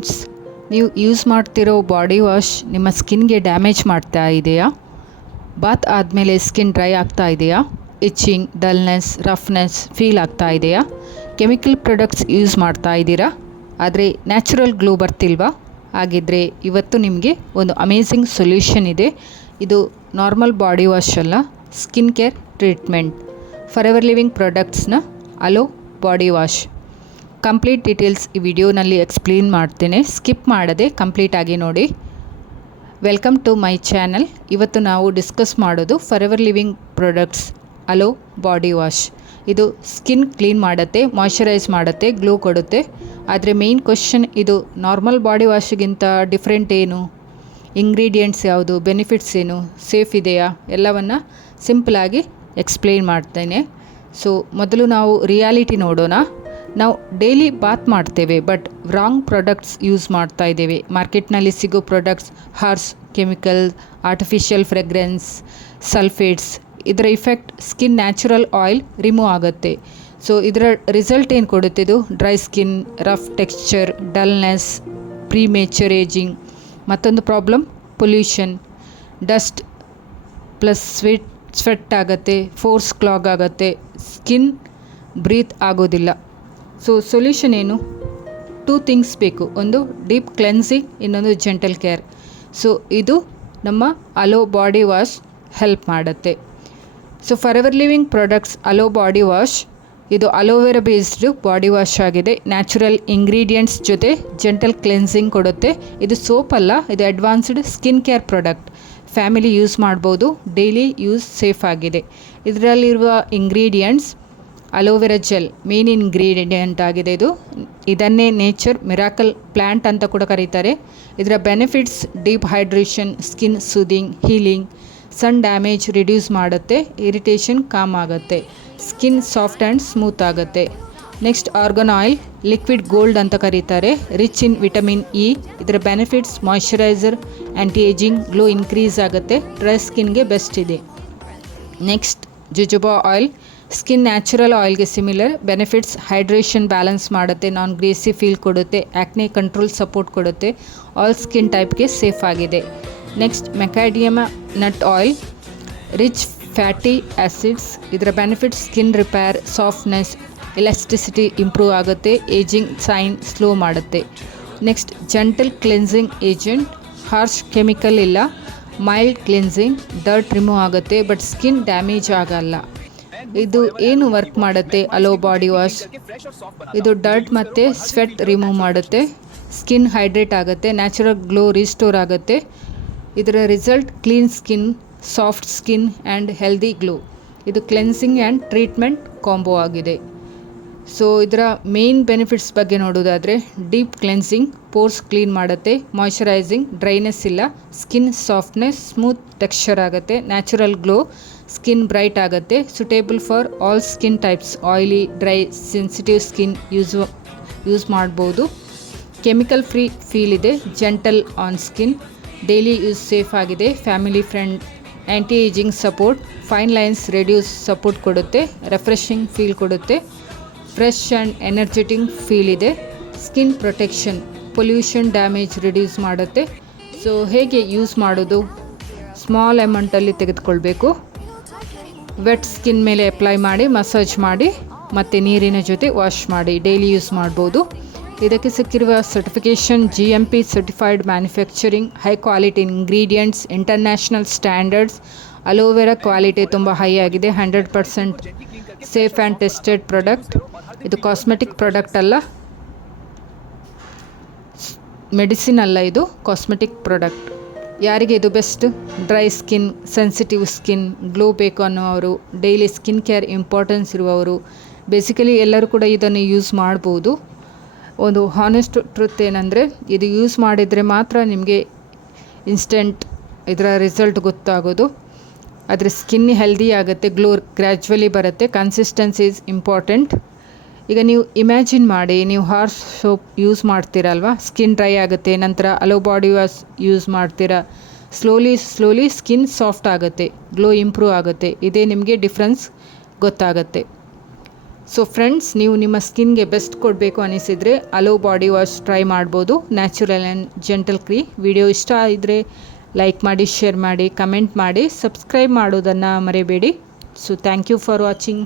Friends, ನೀವು use ಮಾಡ್ತಿರೋ body wash ನಿಮ್ಮ ಸ್ಕಿನ್ಗೆ ಡ್ಯಾಮೇಜ್ ಮಾಡ್ತಾ ಇದೆಯಾ? ಬಾತ್ ಆದಮೇಲೆ ಸ್ಕಿನ್ ಡ್ರೈ ಆಗ್ತಾ ಇದೆಯಾ? ಇಚ್ಚಿಂಗ್, ಡಲ್ನೆಸ್, ರಫ್ನೆಸ್ ಫೀಲ್ ಆಗ್ತಾ ಇದೆಯಾ? ಕೆಮಿಕಲ್ ಪ್ರಾಡಕ್ಟ್ಸ್ ಯೂಸ್ ಮಾಡ್ತಾ ಇದ್ದೀರಾ, ಆದರೆ ನ್ಯಾಚುರಲ್ ಗ್ಲೋ ಬರ್ತಿಲ್ವಾ? ಹಾಗಿದ್ದರೆ ಇವತ್ತು ನಿಮಗೆ ಒಂದು ಅಮೇಝಿಂಗ್ ಸೊಲ್ಯೂಷನ್ ಇದೆ. ಇದು ನಾರ್ಮಲ್ ಬಾಡಿ ವಾಶ್ ಅಲ್ಲ, skin care treatment. Forever Living ಪ್ರಾಡಕ್ಟ್ಸ್ನ aloe body wash. Complete details ಈ ವಿಡಿಯೋನಲ್ಲಿ ಎಕ್ಸ್ಪ್ಲೇನ್ ಮಾಡ್ತೇನೆ, ಸ್ಕಿಪ್ ಮಾಡದೆ ಕಂಪ್ಲೀಟಾಗಿ ನೋಡಿ. Welcome to my channel. ಇವತ್ತು ನಾವು ಡಿಸ್ಕಸ್ ಮಾಡೋದು Forever Living products aloe body wash. ಇದು ಸ್ಕಿನ್ ಕ್ಲೀನ್ ಮಾಡುತ್ತೆ, ಮಾಯ್ಶ್ಚರೈಸ್ ಮಾಡುತ್ತೆ, ಗ್ಲೋ ಕೊಡುತ್ತೆ. ಆದರೆ ಮೇಯ್ನ್ ಕ್ವಶನ್, ಇದು ನಾರ್ಮಲ್ ಬಾಡಿ ವಾಶ್ಗಿಂತ ಡಿಫ್ರೆಂಟ್ ಏನು, ಇಂಗ್ರೀಡಿಯೆಂಟ್ಸ್ ಯಾವುದು, ಬೆನಿಫಿಟ್ಸ್ ಏನು, ಸೇಫ್ ಇದೆಯಾ, ಎಲ್ಲವನ್ನು ಸಿಂಪಲಾಗಿ ಎಕ್ಸ್ಪ್ಲೇನ್ ಮಾಡ್ತೇನೆ. ಸೊ ಮೊದಲು ನಾವು ರಿಯಾಲಿಟಿ ನೋಡೋಣ. ನಾವು ಡೈಲಿ ಬಾತ್ ಮಾಡ್ತೇವೆ, ಬಟ್ ರಾಂಗ್ ಪ್ರಾಡಕ್ಟ್ಸ್ ಯೂಸ್ ಮಾಡ್ತಾ ಇದ್ದೇವೆ. ಮಾರ್ಕೆಟ್ನಲ್ಲಿ ಸಿಗೋ products harsh chemical, artificial fragrance, sulphates, ಇದರ effect skin natural oil remove ಆಗುತ್ತೆ. ಸೊ ಇದರ ರಿಸಲ್ಟ್ ಏನು ಕೊಡುತ್ತೆ? ಇದು dry skin, rough texture, dullness, premature ageing. ಮತ್ತೊಂದು problem pollution, dust plus sweat ಆಗುತ್ತೆ, ಫೋರ್ಸ್ ಕ್ಲಾಗ್ ಆಗುತ್ತೆ, ಸ್ಕಿನ್ ಬ್ರೀತ್ ಆಗೋದಿಲ್ಲ. ಸೊ ಸೊಲ್ಯೂಷನ್ ಏನು? 2 ಥಿಂಗ್ಸ್ ಬೇಕು. ಒಂದು ಡೀಪ್ ಕ್ಲೆನ್ಸಿಂಗ್, ಇನ್ನೊಂದು ಜೆಂಟಲ್ ಕೇರ್. ಸೊ ಇದು ನಮ್ಮ ಅಲೋ ಬಾಡಿ ವಾಶ್ ಹೆಲ್ಪ್ ಮಾಡುತ್ತೆ. So Forever Living products aloe body wash, ಇದು ಅಲೋವೆರಾ ಬೇಸ್ಡ್ ಬಾಡಿ ವಾಶ್ ಆಗಿದೆ. ನ್ಯಾಚುರಲ್ ಇಂಗ್ರೀಡಿಯೆಂಟ್ಸ್ ಜೊತೆ ಜೆಂಟಲ್ ಕ್ಲೆನ್ಸಿಂಗ್ ಕೊಡುತ್ತೆ. ಇದು ಸೋಪ್ ಅಲ್ಲ, ಇದು advanced skin care product. Family use ಮಾಡ್ಬೋದು, ಡೈಲಿ ಯೂಸ್ ಸೇಫ್ ಆಗಿದೆ. ಇದರಲ್ಲಿರುವ ingredients aloe vera gel main ingredient ಆಗಿದೆ. ಇದನ್ನೇ ನೇಚರ್ ಮಿರಾಕಲ್ ಪ್ಲ್ಯಾಂಟ್ ಅಂತ ಕೂಡ ಕರೀತಾರೆ. ಇದರ benefits deep hydration, skin soothing, healing, sun damage reduce ಮಾಡುತ್ತೆ, ಇರಿಟೇಷನ್ ಕಾಮ್ ಆಗುತ್ತೆ, ಸ್ಕಿನ್ ಸಾಫ್ಟ್ ಆ್ಯಂಡ್ ಸ್ಮೂತ್ ಆಗುತ್ತೆ. Next argan oil, liquid gold ಅಂತ ಕರೀತಾರೆ, ರಿಚ್ ಇನ್ ವಿಟಮಿನ್ ಇ. ಇದರ benefits moisturiser, anti ageing, glow increase ಆಗುತ್ತೆ, ಡ್ರೈ ಸ್ಕಿನ್ಗೆ best ಇದೆ. Next jojoba oil, skin natural ಆಯಿಲ್ಗೆ ಸಿಮಿಲರ್, ಬೆನಿಫಿಟ್ಸ್ ಹೈಡ್ರೇಷನ್ ಬ್ಯಾಲೆನ್ಸ್ ಮಾಡುತ್ತೆ, ನಾನ್ ಗ್ರೇಸಿ ಫೀಲ್ ಕೊಡುತ್ತೆ, ಆ್ಯಕ್ನೆ ಕಂಟ್ರೋಲ್ ಸಪೋರ್ಟ್ ಕೊಡುತ್ತೆ, ಆಲ್ ಸ್ಕಿನ್ ಟೈಪ್ಗೆ ಸೇಫ್ ಆಗಿದೆ. Next macadamia nut oil, rich fatty acids. ಇದರ benefits skin repair, softness, elasticity improve ಆಗುತ್ತೆ, ageing sign slow ಮಾಡುತ್ತೆ. Next gentle cleansing agent, harsh chemical ಇಲ್ಲ, mild cleansing, dirt remove ಆಗುತ್ತೆ, but skin damage ಆಗಲ್ಲ. ಇದು ಏನು ವರ್ಕ್ ಮಾಡುತ್ತೆ? ಅಲೋ ಬಾಡಿ ವಾಶ್ ಇದು ಡರ್ಟ್ ಮತ್ತು ಸ್ವೆಟ್ ರಿಮೂವ್ ಮಾಡುತ್ತೆ, ಸ್ಕಿನ್ ಹೈಡ್ರೇಟ್ ಆಗುತ್ತೆ, ನ್ಯಾಚುರಲ್ ಗ್ಲೋ ರಿಸ್ಟೋರ್ ಆಗುತ್ತೆ. ಇದರ result clean skin, soft skin and healthy glow. ಇದು ಕ್ಲೆನ್ಸಿಂಗ್ ಆ್ಯಂಡ್ ಟ್ರೀಟ್ಮೆಂಟ್ ಕಾಂಬೋ ಆಗಿದೆ. ಸೊ ಇದರ ಮೇನ್ ಬೆನಿಫಿಟ್ಸ್ ಬಗ್ಗೆ ನೋಡೋದಾದರೆ, ಡೀಪ್ ಕ್ಲೆನ್ಸಿಂಗ್, ಪೋರ್ಸ್ ಕ್ಲೀನ್ ಮಾಡುತ್ತೆ, ಮಾಯ್ಶ್ಚರೈಸಿಂಗ್, ಡ್ರೈನೆಸ್ ಇಲ್ಲ, ಸ್ಕಿನ್ ಸಾಫ್ಟ್ನೆಸ್, ಸ್ಮೂತ್ ಟೆಕ್ಸ್ಚರ್ ಆಗುತ್ತೆ, ನ್ಯಾಚುರಲ್ ಗ್ಲೋ, ಸ್ಕಿನ್ ಬ್ರೈಟ್ ಆಗುತ್ತೆ, suitable for all skin types, oily, dry, sensitive skin use ಮಾಡ್ಬೋದು. Chemical free feel ಇದೆ, gentle on skin, daily use safe ಆಗಿದೆ, family friend, anti ageing support, fine lines reduce support ಕೊಡುತ್ತೆ, refreshing feel ಕೊಡುತ್ತೆ, fresh and energetic feel ಇದೆ, skin protection, pollution damage reduce ಮಾಡುತ್ತೆ. So ಹೇಗೆ use ಮಾಡೋದು? Small ಅಮೌಂಟಲ್ಲಿ ತೆಗೆದುಕೊಳ್ಬೇಕು, ವೆಟ್ ಸ್ಕಿನ್ ಮೇಲೆ ಅಪ್ಲೈ ಮಾಡಿ, ಮಸಾಜ್ ಮಾಡಿ, ಮತ್ತು ನೀರಿನ ಜೊತೆ ವಾಶ್ ಮಾಡಿ, ಡೈಲಿ ಯೂಸ್ ಮಾಡ್ಬೋದು. ಇದಕ್ಕೆ ಸಿಕ್ಕಿರುವ certification GMP certified manufacturing, high quality ingredients, international standards. Aloe vera quality ತುಂಬ ಹೈ ಆಗಿದೆ, 100% ಸೇಫ್ ಆ್ಯಂಡ್ ಟೆಸ್ಟೆಡ್ ಪ್ರಾಡಕ್ಟ್. ಇದು ಕಾಸ್ಮೆಟಿಕ್ ಪ್ರಾಡಕ್ಟ್ ಅಲ್ಲ, ಮೆಡಿಸಿನ್ ಅಲ್ಲ, ಇದು ಕಾಸ್ಮೆಟಿಕ್ ಪ್ರಾಡಕ್ಟ್. ಯಾರಿಗೆ ಇದು best? Dry skin, sensitive skin, glow ಬೇಕು ಅನ್ನೋವರು, ಡೈಲಿ ಸ್ಕಿನ್ ಕೇರ್ ಇಂಪಾರ್ಟೆನ್ಸ್ ಇರುವವರು, ಬೇಸಿಕಲಿ ಎಲ್ಲರೂ ಕೂಡ ಇದನ್ನು ಯೂಸ್ ಮಾಡ್ಬೋದು. ಒಂದು ಹಾನೆಸ್ಟ್ ಟ್ರುತ್ ಏನಂದರೆ, ಇದು ಯೂಸ್ ಮಾಡಿದರೆ ಮಾತ್ರ ನಿಮಗೆ ಇನ್ಸ್ಟೆಂಟ್ ಇದರ ರಿಸಲ್ಟ್ ಗೊತ್ತಾಗೋದು. ಅದರ ಸ್ಕಿನ್ ಹೆಲ್ದಿ ಆಗುತ್ತೆ, ಗ್ಲೋ ಗ್ರ್ಯಾಜುವಲಿ ಬರುತ್ತೆ, ಕನ್ಸಿಸ್ಟೆನ್ಸಿ ಈಸ್ ಇಂಪಾರ್ಟೆಂಟ್. ಈಗ ನೀವು ಇಮ್ಯಾಜಿನ್ ಮಾಡಿ, ನೀವು ಹಾರ್ಶ್ ಸೋಪ್ ಯೂಸ್ ಮಾಡ್ತೀರಲ್ವ, ಸ್ಕಿನ್ ಡ್ರೈ ಆಗುತ್ತೆ, ನಂತರ ಅಲೋ ಬಾಡಿ ವಾಶ್ ಯೂಸ್ ಮಾಡ್ತೀರಾ, ಸ್ಲೋಲಿ ಸ್ಕಿನ್ ಸಾಫ್ಟ್ ಆಗುತ್ತೆ, ಗ್ಲೋ ಇಂಪ್ರೂವ್ ಆಗುತ್ತೆ. ಇದೇ ನಿಮಗೆ ಡಿಫ್ರೆನ್ಸ್ ಗೊತ್ತಾಗುತ್ತೆ. ಸೊ ಫ್ರೆಂಡ್ಸ್, ನೀವು ನಿಮ್ಮ ಸ್ಕಿನ್ಗೆ ಬೆಸ್ಟ್ ಕೊಡಬೇಕು ಅನಿಸಿದರೆ ಅಲೋ ಬಾಡಿ ವಾಶ್ ಟ್ರೈ ಮಾಡ್ಬೋದು. ನ್ಯಾಚುರಲ್ ಆ್ಯಂಡ್ ಜೆಂಟಲ್ ಕ್ರೀ. ವಿಡಿಯೋ ಇಷ್ಟ ಆಗಿದ್ರೆ ಲೈಕ್ ಮಾಡಿ, ಶೇರ್ ಮಾಡಿ, ಕಮೆಂಟ್ ಮಾಡಿ, ಸಬ್ಸ್ಕ್ರೈಬ್ ಮಾಡೋದನ್ನು ಮರಿಬೇಡಿ. So thank you for watching.